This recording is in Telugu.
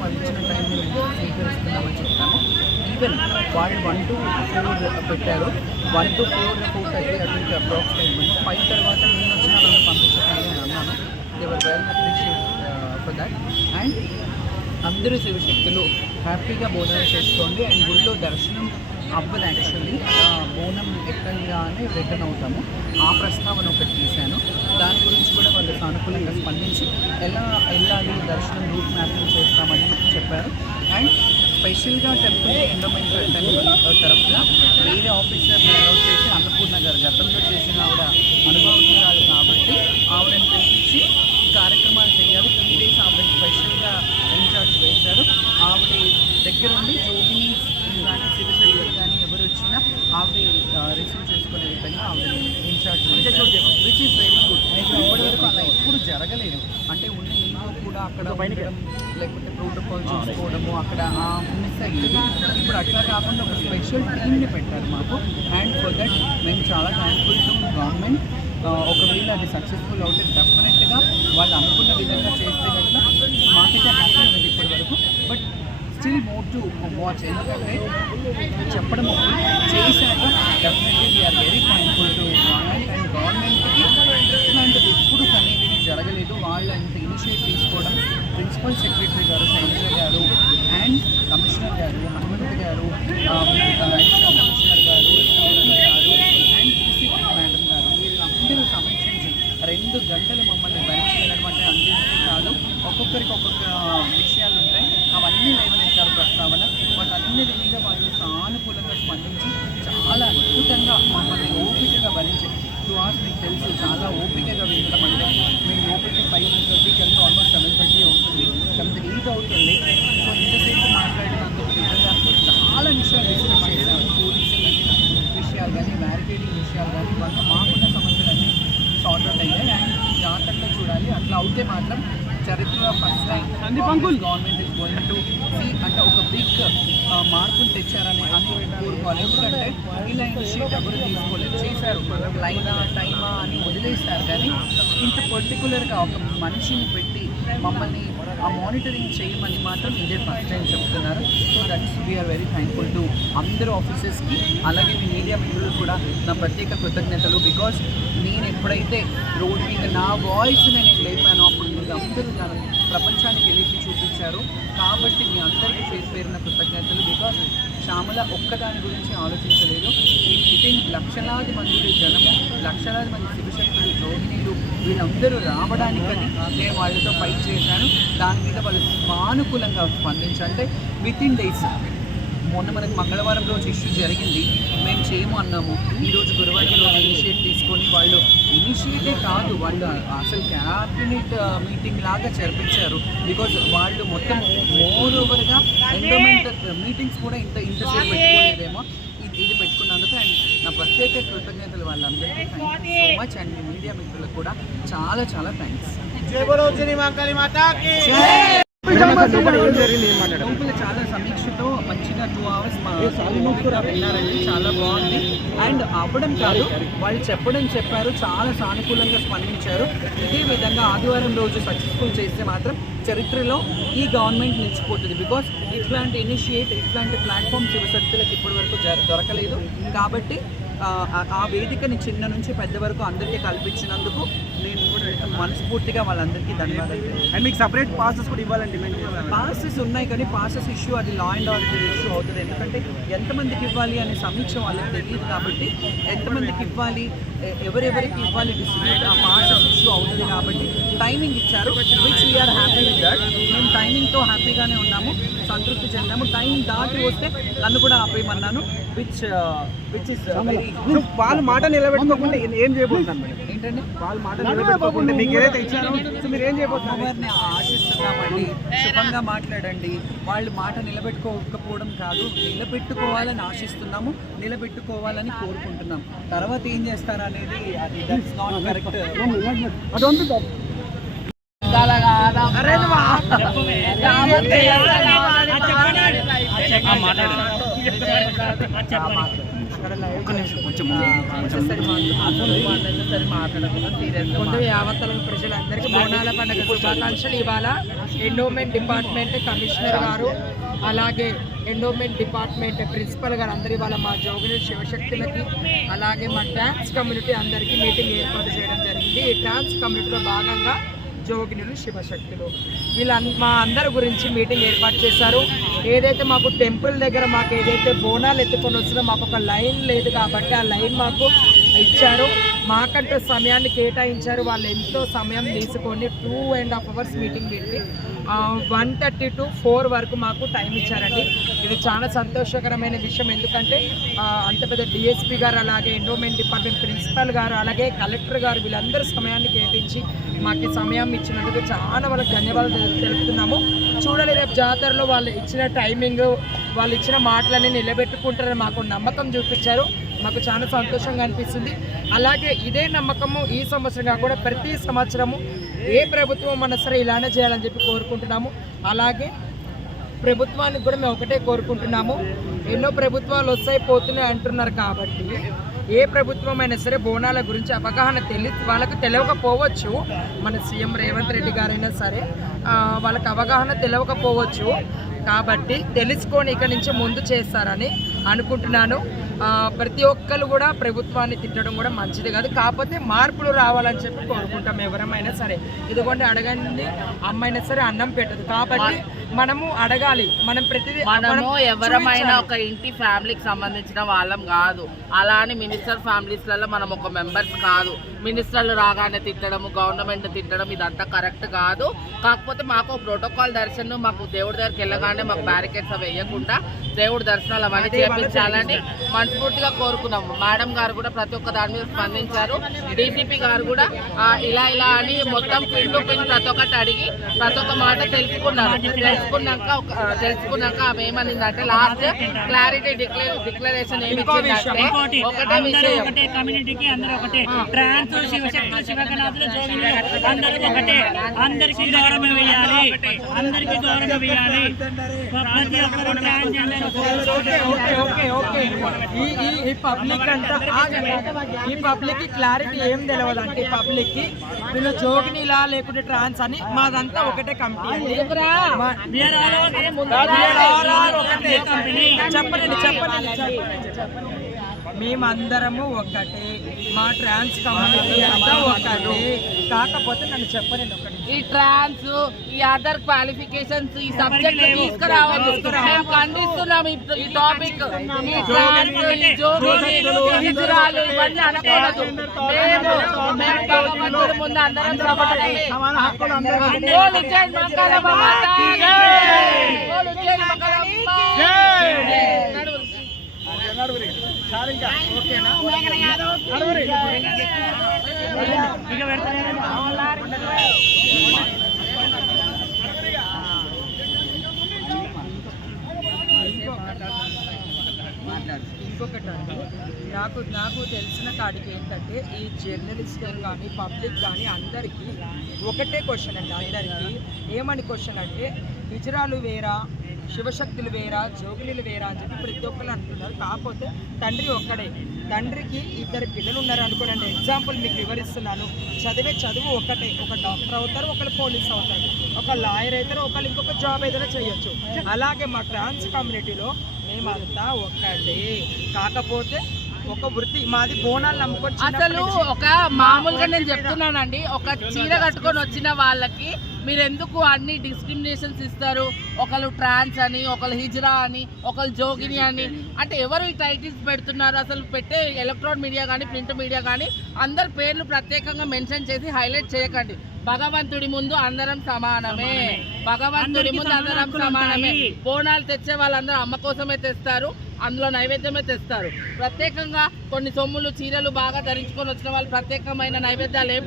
వాళ్ళు ఇచ్చిన టైంని స్వీకరిస్తున్నామని చెప్తాము. ఈవెన్ వాళ్ళు 1 to 4 పెట్టారు. 1 to 4:30 అటు అప్రాక్సిమేట్ 5 తర్వాత నేను వచ్చిన వాళ్ళని పంపించకండి అని అన్నాను. They were well appreciate for that. And అందరూ శివశక్తులు హ్యాపీగా బోనాలు చేసుకోండి. అండ్ గుళ్ళో దర్శనం అవ్వదు యాక్చువల్లీ, బోనం ఎక్కగానే రిటర్న్ అవుతాము. ఆ ప్రస్తావన ఒకటి తీశాను. దాని గురించి కూడా వాళ్ళు సానుకూలంగా స్పందించి ఎలా వెళ్ళాలి దర్శనం రూట్ మ్యాపింగ్ చేస్తామని చెప్పారు. అండ్ స్పెషల్గా టెంపుల్ ఎండోమెంట్ టెంపుల్ తరఫున వేరే ఆఫీసర్ని అలౌట్ చేసి అన్నపూర్ణ గారు గతంలో చేసిన ఆవిడ అనుభవజ్ఞురాలు కాబట్టి ఆవిడని పిలిపించి ఈ కార్యక్రమాలు చేయాలి. 3 days ఆవిడని స్పెషల్గా ఇన్ఛార్జ్ వేశారు. ఆవిడ దగ్గరుండి జోగిని కానీ శివశక్తి కానీ ఎవరు వచ్చినా ఆవిడ రిసీవ్ చేసుకునే విధంగా ఆవిడ incharge which is very good. ఇప్పటివరకు అలా ఎప్పుడు జరగలేదు. అంటే ఉన్న ఈవో కూడా అక్కడ ఉండడం లేకపోతే ప్రోటోకాల్ చూసుకోవడము అక్కడ మిస్ అయ్యేది. ఇప్పుడు అట్లా కాకుండా ఒక స్పెషల్ టీమ్ని పెట్టారు మాకు. అండ్ ఫర్ దట్ మేము చాలా థ్యాంక్ఫుల్ టు గవర్నమెంట్. ఒకవేళ అది సక్సెస్ఫుల్ అవుతే డెఫినెట్గా వాళ్ళు అనుకున్న విధంగా చేస్తే కనుక మాకైతే హ్యాపీ ఉంది ఇప్పటి వరకు. But still more to watch. ఎందుకంటే చెప్పడం ఒకటి చేశాక definitely we are very thankful to government. And గవర్నమెంట్కి ఇట్లాంటిది ఎప్పుడు కనేది జరగలేదు. వాళ్ళు అంత ఇనిషియేట్ తీసుకోవడం ప్రిన్సిపల్ సెక్రటరీ గారు శైలజ గారు అండ్ కమిషనర్ గారు హనుమంత్ గారు అడిషనల్ కమిషనర్ గారు గారు అండ్ డిసిపి మేడం గారు వీళ్ళందరూ సమీక్షించి 2 గంటలు మమ్మల్ని భరించి వెళ్ళడం అంటే అందరికీ కాదు, ఒక్కొక్కరికి ఒక్కొక్క విషయాలు ఉంటాయి. అవన్నీ లేవనెత్తారు ప్రస్తావన. వాటన్నిటి మీద వాళ్ళు సానుకూలంగా స్పందించి చాలా అద్భుతంగా మమ్మల్ని ఓపికగా భరించి టూ అవర్స్ మీకు తెలుసు చాలా ఓపికగా వినడం. అంటే మేము ఓపిక 5:30 కలిసి ఆల్మోస్ట్ 7:30 అవుతుంది, 7:08 అవుతుంది. సో ఇంతసేపు మాట్లాడినందుకు నిజంగా చాలా విషయాలు డిస్కస్ చేశాము. పోలీసింగ్ విషయాలు కానీ బ్యారికేడింగ్ విషయాలు కానీ వాళ్ళ మాకున్న సమస్యలన్నీ సార్ట్ అవుట్ అయ్యాయి. అండ్ జాగ్రత్తగా చూడాలి. అట్లా అవుతే మాత్రం చరిత్రలో first time government is going to see అంటే ఒక బిగ్ మార్పులు తెచ్చారని కోరుకోవాలి. ఎందుకంటే ఇలా ఇనిషియేట్ ఎవరు తీసుకోలేదు, చేశారు లైనా టైమా అని వదిలేస్తారు. కానీ ఇంత పర్టికులర్గా ఒక మనిషిని పెట్టి మమ్మల్ని ఆ మానిటరింగ్ చేయమని మాత్రం ఇదే ఫస్ట్ టైం చెప్తున్నారు. So that's we are very thankful to అందరూ ఆఫీసర్స్కి. అలాగే మీ మీడియా మిత్రులు కూడా నా ప్రత్యేక కృతజ్ఞతలు. బికాస్ నేను ఎప్పుడైతే రోడ్ మీద నా వాయిస్ని నేను లేపానో అప్పుడు మీరు అందరూ ప్రపంచానికి వెళ్ళి చూపించారు. కాబట్టి మీ అందరికీ పేరున కృతజ్ఞతలు. బికాస్ శ్యామల ఒక్కదాని గురించి ఆలోచించలేదు. ఈ మీటింగ్ లక్షలాది మంది జనము, లక్షలాది మంది శివశక్తులు, జోగినీలు వీళ్ళందరూ రావడానికని నేను వాళ్ళతో ఫైట్ చేశాను. దాని మీద వాళ్ళు సానుకూలంగా స్పందించంటే వితిన్ డేస్. మొన్న మనకు మంగళవారం రోజు ఇష్యూ జరిగింది, మేము చేయము అన్నాము. ఈరోజు గురువారం రోజు ఇనిషియేట్ తీసుకొని వాళ్ళు ఇనిషియేటే కాదు, వాళ్ళు అసలు క్యాబినెట్ మీటింగ్ లాగా జరిపించారు. బికాజ్ వాళ్ళు మొత్తం మోర్ ఓవర్గా ఎండోమెంట్ మీటింగ్స్ కూడా ఇంతసేపు పెట్టుకోలేదేమో, ఇది పెట్టుకున్నందుకు. అండ్ నా ప్రత్యేక కృతజ్ఞతలు వాళ్ళందరికీ. Thank you so much. And me media మిత్రులకు కూడా చాలా చాలా థ్యాంక్స్. లోపల చాలా సమీక్షతో మంచిగా 2 hours కూడా వెళ్ళారండి. చాలా బాగుంది. అండ్ అవ్వడం కాదు, వాళ్ళు చెప్పారు, చాలా సానుకూలంగా స్పందించారు. ఇదే విధంగా ఆదివారం రోజు సక్సెస్ఫుల్ చేస్తే మాత్రం చరిత్రలో ఈ గవర్నమెంట్ నిలిచిపోతుంది. బికాస్ ఇట్లాంటి ఇట్లాంటి ప్లాట్ఫామ్ శివశక్తులకు ఇప్పటి వరకు దొరకలేదు. కాబట్టి ఆ వేదికని చిన్న నుంచి పెద్ద వరకు అందరికీ కల్పించినందుకు నేను కూడా మనస్ఫూర్తిగా వాళ్ళందరికీ ధన్యవాదాలు. అండ్ మీకు సపరేట్ పాసెస్ కూడా ఇవ్వాలని డిమాండ్ చేయాలి. పాసెస్ ఉన్నాయి కానీ పాసెస్ ఇష్యూ అది లా అండ్ ఆర్డర్ ఇష్యూ అవుతుంది. ఎందుకంటే ఎంతమందికి ఇవ్వాలి అనే సమీక్ష వాళ్ళకి తెలియదు. కాబట్టి ఎంతమందికి ఇవ్వాలి, ఎవరెవరికి ఇవ్వాలి డిస్ట్రిబ్యూట్ ఆ పాసెస్ ఇష్యూ అవుతుంది. కాబట్టి టైమింగ్ ఇచ్చారు, which we are happy with that. మేము టైమింగ్తో హ్యాపీగానే ఉన్నాము, సంతృప్తి చెందాము. టైం దాటి వస్తే నన్ను కూడా ఆపేయమన్నాను, విచ్ ఇస్ వెరీ. వాళ్ళు మాట నిలబెట్టుకోకుండా ఏం చేయబోతున్నారు మేడం? ఏంటంటే వాళ్ళు మాట నిలబెట్టుకోకుండా మీకు ఏదైతే ఇచ్చారో మీరు ఏం చేయబోతున్నారు? వారిని ఆశిస్తున్నామండి, శుభంగా మాట్లాడండి. వాళ్ళు మాట నిలబెట్టుకోకపోవడం కాదు, నిలబెట్టుకోవాలని ఆశిస్తున్నాము, నిలబెట్టుకోవాలని కోరుకుంటున్నాం. తర్వాత ఏం చేస్తారా అనేది దట్స్ నాట్ కరెక్ట్. ఒక్క నిమిషం కొంచెం ముందు యావత్తల ప్రజలందరికీ బోనాల పండుగ శుభాకాంక్షలు. ఇవాళ ఎండోమెంట్ డిపార్ట్మెంట్ కమిషనర్ గారు అలాగే ఎండోమెంట్ డిపార్ట్మెంట్ ప్రిన్సిపల్ గారు అందరూ ఇవాళ మా జోగిని శివశక్తులకి అలాగే మా ట్రాన్స్ కమ్యూనిటీ అందరికీ మీటింగ్ ఏర్పాటు చేయడం జరిగింది. ఈ ట్రాన్స్ కమ్యూనిటీలో భాగంగా జోగినులు శివశక్తులు వీళ్ళ మా అందరి గురించి మీటింగ్ ఏర్పాటు చేశారు. ఏదైతే మాకు టెంపుల్ దగ్గర మాకు ఏదైతే బోనాలు ఎత్తుకొని వచ్చినా మాకు ఒక లైన్ లేదు కాబట్టి ఆ లైన్ మాకు ఇచ్చారు. మాకంటూ సమయాన్ని కేటాయించారు. వాళ్ళు ఎంతో సమయం తీసుకొని 2.5 hours మీటింగ్ పెట్టి 1:30 to 4 వరకు మాకు టైం ఇచ్చారండి. ఇది చాలా సంతోషకరమైన విషయం. ఎందుకంటే అంత పెద్ద డిఎస్పీ గారు అలాగే ఎండోమెంట్ డిపార్ట్మెంట్ ప్రిన్సిపల్ గారు అలాగే కలెక్టర్ గారు వీళ్ళందరూ సమయాన్ని కేటాయించి మాకు సమయం ఇచ్చినందుకు చాలా వాళ్ళకి ధన్యవాదాలు తెలుపుతున్నాము. చూడాలి రేపు జాతరలో వాళ్ళు ఇచ్చిన టైమింగ్ వాళ్ళు ఇచ్చిన మాటలన్నీ నిలబెట్టుకుంటారని మాకు నమ్మకం చూపించారు. మాకు చాలా సంతోషంగా అనిపిస్తుంది. అలాగే ఇదే నమ్మకము ఈ సంవత్సరంగా కూడా ప్రతి సంవత్సరము ఏ ప్రభుత్వం మన సరే ఇలానే చేయాలని చెప్పి కోరుకుంటున్నాము. అలాగే ప్రభుత్వానికి కూడా మేము ఒకటే కోరుకుంటున్నాము. ఎన్నో ప్రభుత్వాలు వస్తాయి పోతున్నాయి అంటున్నారు కాబట్టి ఏ ప్రభుత్వం అయినా సరే బోనాల గురించి అవగాహన వాళ్ళకు తెలియకపోవచ్చు. మన సీఎం రేవంత్ రెడ్డి గారైనా సరే వాళ్ళకి అవగాహన తెలియకపోవచ్చు కాబట్టి తెలుసుకొని ఇక నుంచి ముందు చేస్తారని అనుకుంటున్నాను. ప్రతి ఒక్కరు కూడా ప్రభుత్వాన్ని తిట్టడం కూడా మంచిది కాదు. కాకపోతే మార్పులు రావాలని చెప్పి కోరుకుంటాం ఎవరమైనా సరే. ఇదిగోండి అడగండి అమ్మైనా సరే అన్నం పెట్టదు కాబట్టి మనము అడగాలి. మనం ప్రతిదీ మనము ఎవరమైనా ఒక ఇంటి ఫ్యామిలీకి సంబంధించిన వాళ్ళం కాదు. అలా అని మినిస్టర్ ఫ్యామిలీస్లలో మనం ఒక మెంబర్స్ కాదు. మినిస్టర్లు రాగానే తిట్టడము గవర్నమెంట్ తిట్టడం ఇదంతా కరెక్ట్ కాదు. కాకపోతే మాకు ప్రోటోకాల్ దర్శనం మాకు దేవుడి దగ్గరికి వెళ్ళగానే మాకు బ్యారికేడ్స్ అవి వేయకుండా దేవుడి దర్శనాలు అవన్నీ చేపించాలని మనస్ఫూర్తిగా కోరుకున్నాము. మేడం గారు కూడా ప్రతి ఒక్క దాని మీద స్పందించారు. డీసీపీ గారు కూడా ఇలా అని మొత్తం పిన్ టు పిన్ ప్రతి ఒక్కటి అడిగి ప్రతి ఒక్క మాట తెలుసుకున్నారు. తెలుసుకున్నాక ఆమె ఏమనిందంటే లాస్ట్ క్లారిటీ డిక్లరేషన్ ఏమి ఇచ్చిందంటే ఒకటే విషయం, కమ్యూనిటీకి అందరూ ఒకటే, ట్రాన్స్ శివశక్తులు శివగణాథులు జోగిని అందరూ ఒకటే, అందరికీ గౌరవం ఇవ్వాలి, అందరికీ గౌరవం ఇవ్వాలి. ప్రతి ఒక్కరు ట్రాన్స్జెండర్ ఈ పబ్లిక్ అంతా ఈ పబ్లిక్ కి క్లారిటీ ఏం తెలియదు అంటే ఈ పబ్లిక్ కి వీళ్ళు జోగిని ఇలా లేకుంటే ట్రాన్స్ అని మాదంతా ఒకటే కమిటీ అండి. చెప్పండి మేమందరము ఒకటే, మా ట్రాన్స్ కమ్యూనిటీ అంతా ఒకటే. కాకపోతే నన్ను చెప్పండి ఒకటి, ఈ ట్రాన్స్ ఈ అదర్ క్వాలిఫికేషన్స్ ఈ సబ్జెక్ట్ తీసుకురావద్దు. మేము ఖండిస్తున్నాం ఈ టాపిక్. ఈ ట్రాన్స్ ఈ జోగినీలు హిజ్రాలు ఇవన్నీ అనకూడదు. మేము భగవంతుడి ముందు అందరం సమానమే. ఇంకొకటి అండి, నాకు తెలిసిన కాడికి ఏంటంటే ఈ జర్నలిస్టులు కానీ పబ్లిక్ కానీ అందరికీ ఒకటే క్వశ్చన్ అండి. అందరికీ ఏమని క్వశ్చన్ అంటే హిజ్రాలు వేరా, శివశక్తులు వేరా, జోగినీలు వేరా అని చెప్పి ప్రతి ఒక్కరు అంటున్నారు. కాకపోతే తండ్రి ఒక్కడే. తండ్రికి 2 పిల్లలు ఉన్నారు అనుకోండి. ఎగ్జాంపుల్ మీకు వివరిస్తున్నాను. చదువు ఒకటే, ఒక డాక్టర్ అవుతారు, ఒకరు పోలీస్ అవుతారు, ఒక లాయర్ అవుతారు, ఒకరు ఇంకొక జాబ్ ఏదైనా చేయొచ్చు. అలాగే మా ట్రాన్స్ కమ్యూనిటీలో మేమంతా ఒక్కటే. కాకపోతే ఒక వృత్తి మాది బోనాలు నమ్ముకొని అసలు ఒక మామూలుగా నేను చెప్తున్నానండి, ఒక చీర కట్టుకొని వచ్చిన వాళ్ళకి మీరు ఎందుకు అన్ని డిస్క్రిమినేషన్స్ ఇస్తారు? ఒకళ్ళు ట్రాన్స్ అని, ఒకళ్ళు హిజ్రా అని, ఒకళ్ళు జోగిని అని, అంటే ఎవరు ఈ టైటిల్స్ పెడుతున్నారు? అసలు పెట్టే ఎలక్ట్రానిక్ మీడియా కానీ ప్రింట్ మీడియా కానీ అందరి పేర్లు ప్రత్యేకంగా మెన్షన్ చేసి హైలైట్ చేయకండి. భగవంతుడి ముందు అందరం సమానమే, భగవంతుడి ముందు అందరం సమానమే. బోనాలు తెచ్చే వాళ్ళందరూ అమ్మ కోసమే తెస్తారు, అందులో నైవేద్యమే తెస్తారు. ప్రత్యేకంగా కొన్ని సొమ్ములు చీరలు బాగా ధరించుకొని వచ్చిన వాళ్ళు ప్రత్యేకమైన నైవేద్యాలు ఏం